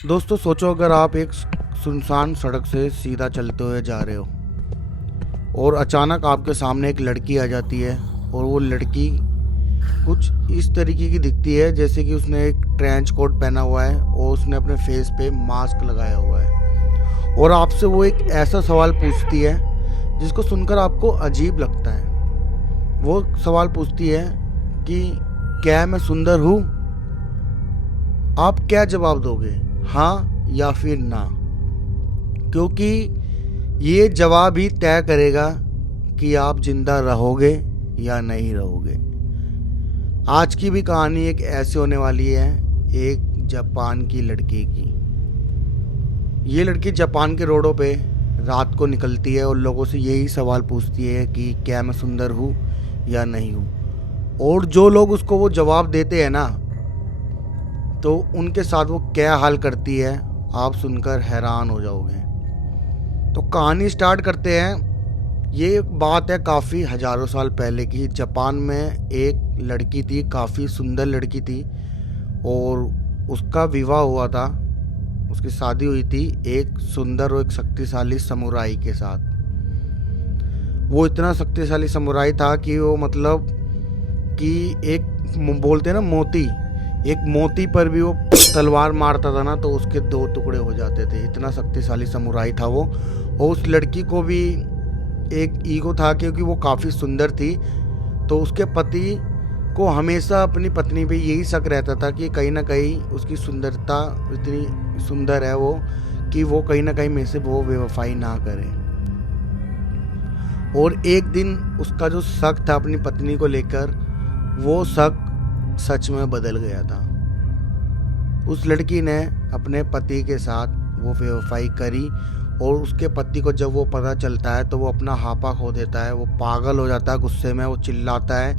दोस्तों सोचो, अगर आप एक सुनसान सड़क से सीधा चलते हुए जा रहे हो और अचानक आपके सामने एक लड़की आ जाती है। और वो लड़की कुछ इस तरीके की दिखती है जैसे कि उसने एक ट्रेंच कोट पहना हुआ है और उसने अपने फेस पे मास्क लगाया हुआ है, और आपसे वो एक ऐसा सवाल पूछती है जिसको सुनकर आपको अजीब लगता है। वो सवाल पूछती है कि क्या मैं सुंदर हूँ? आप क्या जवाब दोगे, हाँ या फिर ना? क्योंकि ये जवाब ही तय करेगा कि आप जिंदा रहोगे या नहीं रहोगे। आज की भी कहानी एक ऐसी होने वाली है, एक जापान की लड़की की। ये लड़की जापान के रोडों पे रात को निकलती है और लोगों से यही सवाल पूछती है कि क्या मैं सुंदर हूँ या नहीं हूँ। और जो लोग उसको वो जवाब देते हैं ना, तो उनके साथ वो क्या हाल करती है, आप सुनकर हैरान हो जाओगे। तो कहानी स्टार्ट करते हैं। ये एक बात है काफ़ी हज़ारों साल पहले की। जापान में एक लड़की थी, काफ़ी सुंदर लड़की थी, और उसका विवाह हुआ था, उसकी शादी हुई थी एक सुंदर और एक शक्तिशाली समुराई के साथ। वो इतना शक्तिशाली समुराई था कि वो मतलब कि एक बोलते हैं ना मोती, एक मोती पर भी वो तलवार मारता था ना तो उसके दो टुकड़े हो जाते थे। इतना शक्तिशाली समुराई था वो। और उस लड़की को भी एक ईगो था क्योंकि वो काफ़ी सुंदर थी। तो उसके पति को हमेशा अपनी पत्नी पे यही शक रहता था कि कहीं ना कहीं उसकी सुंदरता इतनी सुंदर है वो, कि वो कहीं ना कहीं में से वो बेवफाई ना करे। और एक दिन उसका जो शक था अपनी पत्नी को लेकर, वो शक सच में बदल गया था। उस लड़की ने अपने पति के साथ वो बेवफाई करी, और उसके पति को जब वो पता चलता है तो वो अपना हापा खो देता है। वो पागल हो जाता है, गुस्से में वो चिल्लाता है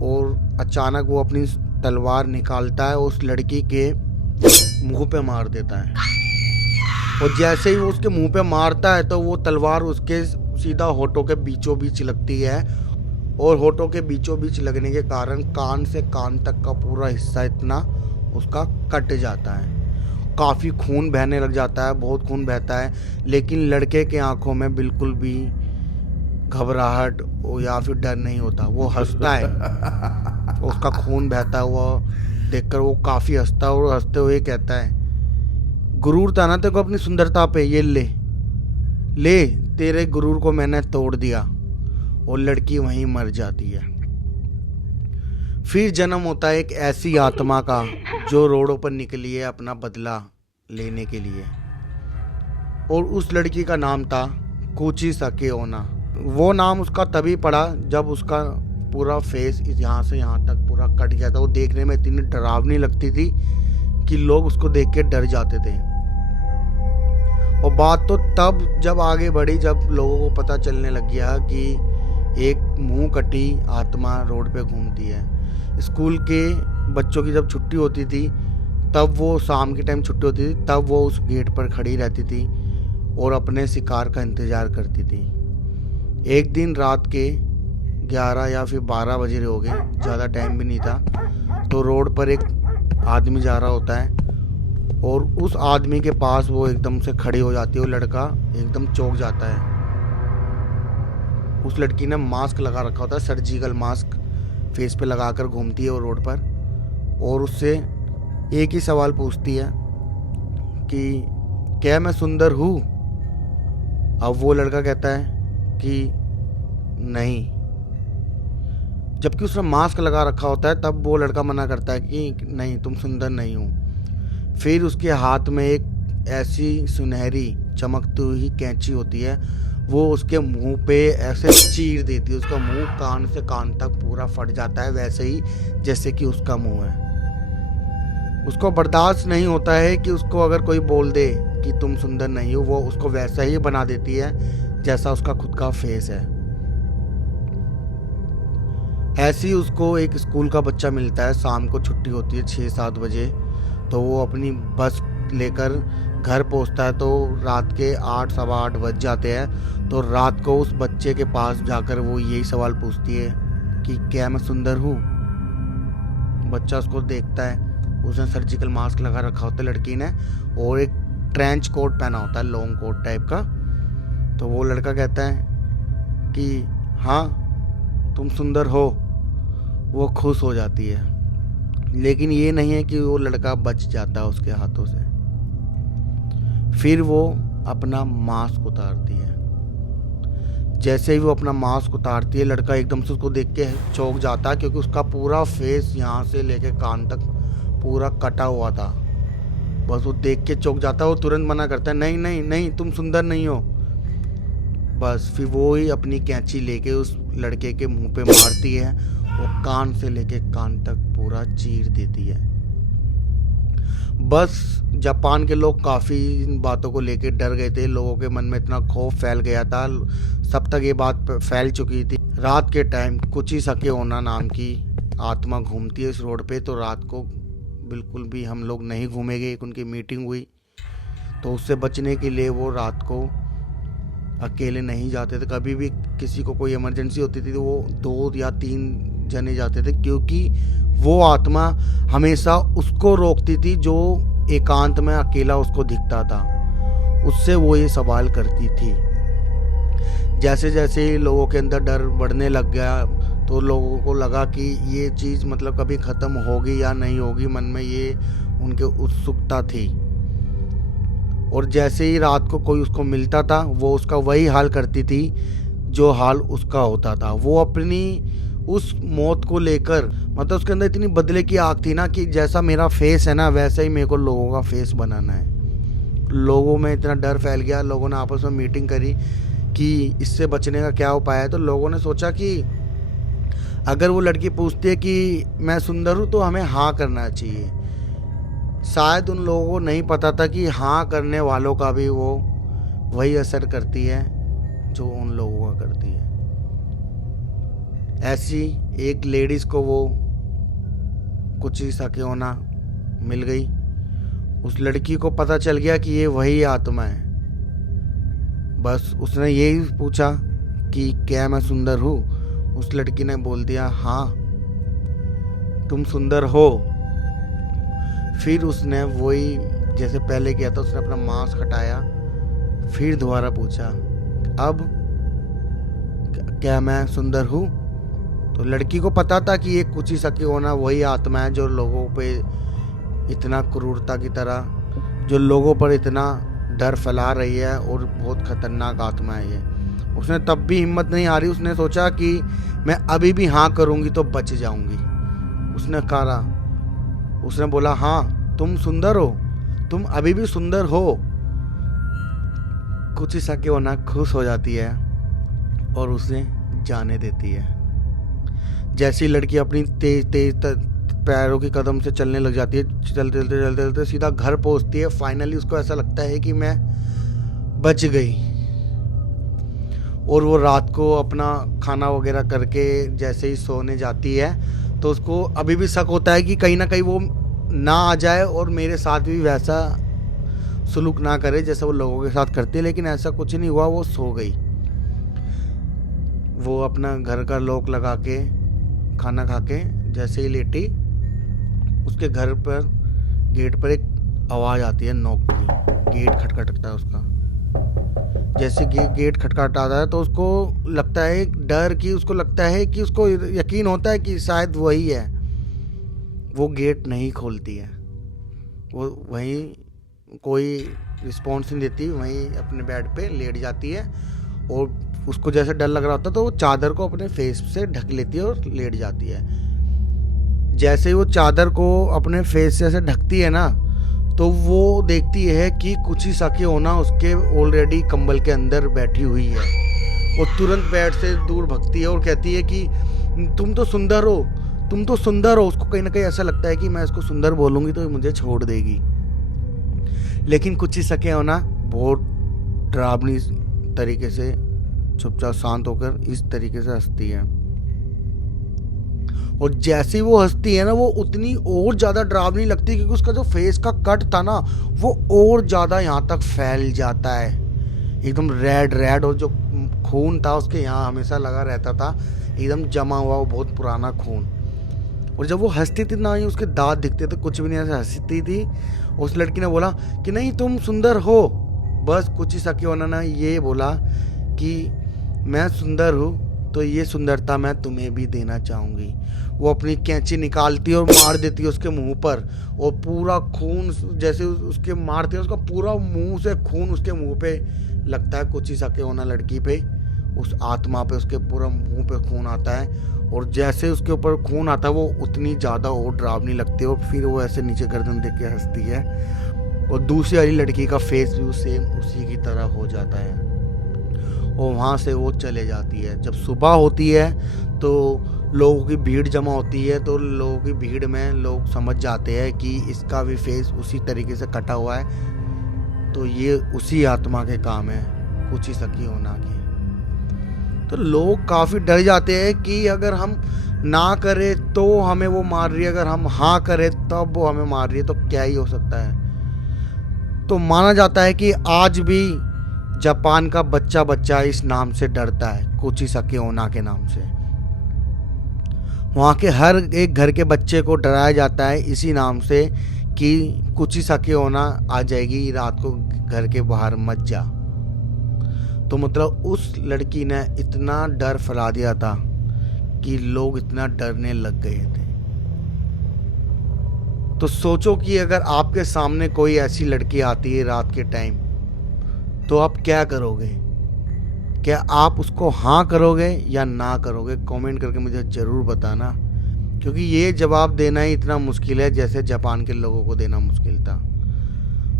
और अचानक वो अपनी तलवार निकालता है, उस लड़की के मुंह पे मार देता है। और जैसे ही वो उसके मुंह पे मारता है तो वो तलवार उसके सीधा होठों के बीचों बीच लगती है, और होठों के बीचों बीच लगने के कारण कान से कान तक का पूरा हिस्सा इतना उसका कट जाता है। काफ़ी खून बहने लग जाता है, बहुत खून बहता है। लेकिन लड़के के आंखों में बिल्कुल भी घबराहट या फिर डर नहीं होता, वो हंसता है। उसका खून बहता हुआ देखकर वो काफ़ी हंसता है, और हंसते हुए कहता है, गुरूर था ना तेरे को अपनी सुंदरता पे, ये ले ले, तेरे गुरूर को मैंने तोड़ दिया। और लड़की वहीं मर जाती है। फिर जन्म होता है एक ऐसी आत्मा का जो रोडों पर निकली है अपना बदला लेने के लिए। और उस लड़की का नाम था कुची सके ओना। वो नाम उसका तभी पड़ा जब उसका पूरा फेस यहाँ से यहाँ तक पूरा कट गया था। वो देखने में इतनी डरावनी लगती थी कि लोग उसको देख के डर जाते थे। और बात तो तब जब आगे बढ़ी जब लोगों को पता चलने लग गया कि एक मुंह कटी आत्मा रोड पे घूमती है। स्कूल के बच्चों की जब छुट्टी होती थी, तब वो शाम के टाइम छुट्टी होती थी, तब वो उस गेट पर खड़ी रहती थी और अपने शिकार का इंतज़ार करती थी। एक दिन रात के 11 या फिर 12 बजे हो गए, ज़्यादा टाइम भी नहीं था। तो रोड पर एक आदमी जा रहा होता है, और उस आदमी के पास वो एकदम से खड़ी हो जाती है। वो लड़का एकदम चौंक जाता है। उस लड़की ने मास्क लगा रखा होता है, सर्जिकल मास्क फेस पे लगाकर घूमती है वो रोड पर, और उससे एक ही सवाल पूछती है कि क्या मैं सुंदर हूँ? अब वो लड़का कहता है कि नहीं। जबकि उसने मास्क लगा रखा होता है, तब वो लड़का मना करता है कि नहीं, तुम सुंदर नहीं हो। फिर उसके हाथ में एक ऐसी सुनहरी चमकती हुई कैंची होती है, वो उसके मुंह पे ऐसे चीर देती है। उसका मुंह कान से कान तक पूरा फट जाता है, वैसे ही जैसे कि उसका मुंह है। उसको बर्दाश्त नहीं होता है कि उसको अगर कोई बोल दे कि तुम सुंदर नहीं हो, वो उसको वैसा ही बना देती है जैसा उसका खुद का फेस है। ऐसे ही उसको एक स्कूल का बच्चा मिलता है। शाम को छुट्टी होती है 6-7 बजे, तो वो अपनी बस लेकर घर पहुंचता है। तो रात के 8 सवा 8 बज जाते हैं। तो रात को उस बच्चे के पास जाकर वो यही सवाल पूछती है कि क्या मैं सुंदर हूँ? बच्चा उसको देखता है, उसने सर्जिकल मास्क लगा रखा होता है लड़की ने, और एक ट्रेंच कोट पहना होता है, लॉन्ग कोट टाइप का। तो वो लड़का कहता है कि हाँ तुम सुंदर हो। वो खुश हो जाती है, लेकिन ये नहीं है कि वो लड़का बच जाता है उसके हाथों से। फिर वो अपना मास्क उतारती है। जैसे ही वो अपना मास्क उतारती है, लड़का एकदम से उसको देख के चौंक जाता है, क्योंकि उसका पूरा फेस यहाँ से लेके कान तक पूरा कटा हुआ था। बस वो देख के चौंक जाता है। वो तुरंत मना करता है, नहीं नहीं नहीं, तुम सुंदर नहीं हो। बस फिर वो ही अपनी कैंची लेके उस लड़के के मुंह पे मारती है। वो कान से लेके कान तक पूरा चीर देती है। बस जापान के लोग काफ़ी इन बातों को लेके डर गए थे। लोगों के मन में इतना खौफ फैल गया था, सब तक ये बात फैल चुकी थी। रात के टाइम कुची सके ओना नाम की आत्मा घूमती है इस रोड पे। तो रात को बिल्कुल भी हम लोग नहीं घूमेंगे। एक उनकी मीटिंग हुई, तो उससे बचने के लिए वो रात को अकेले नहीं जाते थे। कभी भी किसी को कोई इमरजेंसी होती थी तो वो 2 या 3 जने जाते थे, क्योंकि वो आत्मा हमेशा उसको रोकती थी जो एकांत में अकेला उसको दिखता था। उससे वो ये सवाल करती थी। जैसे जैसे लोगों के अंदर डर बढ़ने लग गया, तो लोगों को लगा कि ये चीज़ मतलब कभी ख़त्म होगी या नहीं होगी। मन में ये उनके उत्सुकता थी। और जैसे ही रात को कोई उसको मिलता था, वो उसका वही हाल करती थी जो हाल उसका होता था। वो अपनी उस मौत को लेकर, मतलब उसके अंदर इतनी बदले की आग थी ना, कि जैसा मेरा फेस है ना, वैसा ही मेरे को लोगों का फेस बनाना है। लोगों में इतना डर फैल गया। लोगों ने आपस में मीटिंग करी कि इससे बचने का क्या उपाय है। तो लोगों ने सोचा कि अगर वो लड़की पूछती है कि मैं सुंदर हूँ, तो हमें हाँ करना चाहिए। शायद उन लोगों को नहीं पता था कि हाँ करने वालों का भी वो वही असर करती है जो उन लोगों का करती है। ऐसी एक लेडीज़ को वो कुची सके होना मिल गई। उस लड़की को पता चल गया कि ये वही आत्मा है। बस उसने यही पूछा कि क्या मैं सुंदर हूँ। उस लड़की ने बोल दिया, हाँ तुम सुंदर हो। फिर उसने वही जैसे पहले किया था, उसने अपना मास्क हटाया। फिर दोबारा पूछा, अब क्या मैं सुंदर हूँ। तो लड़की को पता था कि ये कुची सके होना वही आत्मा है जो लोगों पे इतना क्रूरता की तरह, जो लोगों पर इतना डर फैला रही है, और बहुत खतरनाक आत्मा है ये। उसने तब भी हिम्मत नहीं हारी। उसने सोचा कि मैं अभी भी हाँ करूँगी तो बच जाऊँगी। उसने बोला, हाँ तुम सुंदर हो, तुम अभी भी सुंदर हो। कुची सके होना खुश हो जाती है और उसे जाने देती है। जैसी लड़की अपनी तेज तेज पैरों के कदम से चलने लग जाती है, चलते चलते चलते चलते सीधा घर पहुंचती है। फाइनली उसको ऐसा लगता है कि मैं बच गई। और वो रात को अपना खाना वगैरह करके जैसे ही सोने जाती है, तो उसको अभी भी शक होता है कि कहीं ना कहीं वो ना आ जाए और मेरे साथ भी वैसा सुलूक ना करे जैसा वो लोगों के साथ करती है। लेकिन ऐसा कुछ नहीं हुआ, वो सो गई। वो अपना घर का लॉक लगा के खाना खा के जैसे ही लेटी, उसके घर पर गेट पर एक आवाज़ आती है नॉक की। गेट खटखटता है उसका। जैसे गेट खटखटाता है तो उसको लगता है डर, कि उसको लगता है कि उसको यकीन होता है कि शायद वही है। वो गेट नहीं खोलती है। वो वहीं कोई रिस्पॉन्स नहीं देती, वहीं अपने बेड पे लेट जाती है। और उसको जैसे डर लग रहा होता है तो वो चादर को अपने फेस से ढक लेती है और लेट जाती है। जैसे ही वो चादर को अपने फेस से ऐसे ढकती है ना, तो वो देखती है कि कुची सके होना उसके ऑलरेडी कंबल के अंदर बैठी हुई है। वो तुरंत बेड से दूर भगती है और कहती है कि तुम तो सुंदर हो, तुम तो सुंदर हो। उसको कहीं ना कहीं ऐसा लगता है कि मैं इसको सुंदर बोलूँगी तो मुझे छोड़ देगी। लेकिन कुची सके होना बहुत डरावनी तरीके से चुपचाप शांत होकर इस तरीके से हंसती है। और जैसे ही वो हंसती है ना, वो उतनी और ज़्यादा डरावनी लगती है, क्योंकि उसका जो फेस का कट था ना, वो और ज़्यादा यहाँ तक फैल जाता है, एकदम रेड रेड। और जो खून था उसके यहाँ हमेशा लगा रहता था, एकदम जमा हुआ वो बहुत पुराना खून। और जब वो हंसती थी ना ही उसके दांत दिखते थे, कुछ भी नहीं, ऐसे हंसती थी। उस लड़की ने बोला कि नहीं तुम सुंदर हो। बस कुची साकी ने ये बोला कि मैं सुंदर हूँ तो ये सुंदरता मैं तुम्हें भी देना चाहूँगी। वो अपनी कैंची निकालती है और मार देती है उसके मुंह पर, और पूरा खून जैसे उसके मारती है उसका पूरा मुंह से खून उसके मुंह पे लगता है। कुची साकी लड़की पे, उस आत्मा पे उसके पूरा मुंह पे खून आता है, और जैसे उसके ऊपर खून आता है वो उतनी ज़्यादा और डरावनी लगती है, और फिर वो ऐसे नीचे गर्दन देख के हंसती है, और दूसरी वाली लड़की का फेस भी सेम उसी की तरह हो जाता है, और वहाँ से वो चले जाती है। जब सुबह होती है तो लोगों की भीड़ जमा होती है, तो लोगों की भीड़ में लोग समझ जाते हैं कि इसका भी फेस उसी तरीके से कटा हुआ है, तो ये उसी आत्मा के काम है, कुची साकी की। तो लोग काफ़ी डर जाते हैं कि अगर हम ना करें तो हमें वो मार रही है, अगर हम हाँ करें तब वो हमें मार रही है, तो क्या ही हो सकता है। तो माना जाता है कि आज भी जापान का बच्चा बच्चा इस नाम से डरता है, कुची साकी के नाम से। वहाँ के हर एक घर के बच्चे को डराया जाता है इसी नाम से कि कुची साकी आ जाएगी रात को, घर के बाहर मत जा। तो मतलब उस लड़की ने इतना डर फैला दिया था कि लोग इतना डरने लग गए थे। तो सोचो कि अगर आपके सामने कोई ऐसी लड़की आती है रात के टाइम, तो आप क्या करोगे? क्या आप उसको हाँ करोगे या ना करोगे? कमेंट करके मुझे ज़रूर बताना, क्योंकि ये जवाब देना ही इतना मुश्किल है जैसे जापान के लोगों को देना मुश्किल था।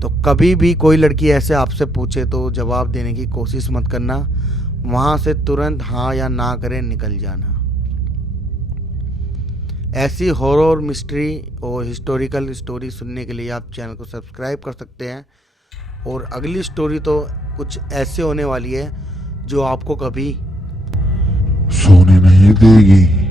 तो कभी भी कोई लड़की ऐसे आपसे पूछे तो जवाब देने की कोशिश मत करना, वहाँ से तुरंत हाँ या ना करें निकल जाना। ऐसी हॉरर, मिस्ट्री और हिस्टोरिकल स्टोरी सुनने के लिए आप चैनल को सब्सक्राइब कर सकते हैं। और अगली स्टोरी तो कुछ ऐसे होने वाली है जो आपको कभी सोने नहीं देगी।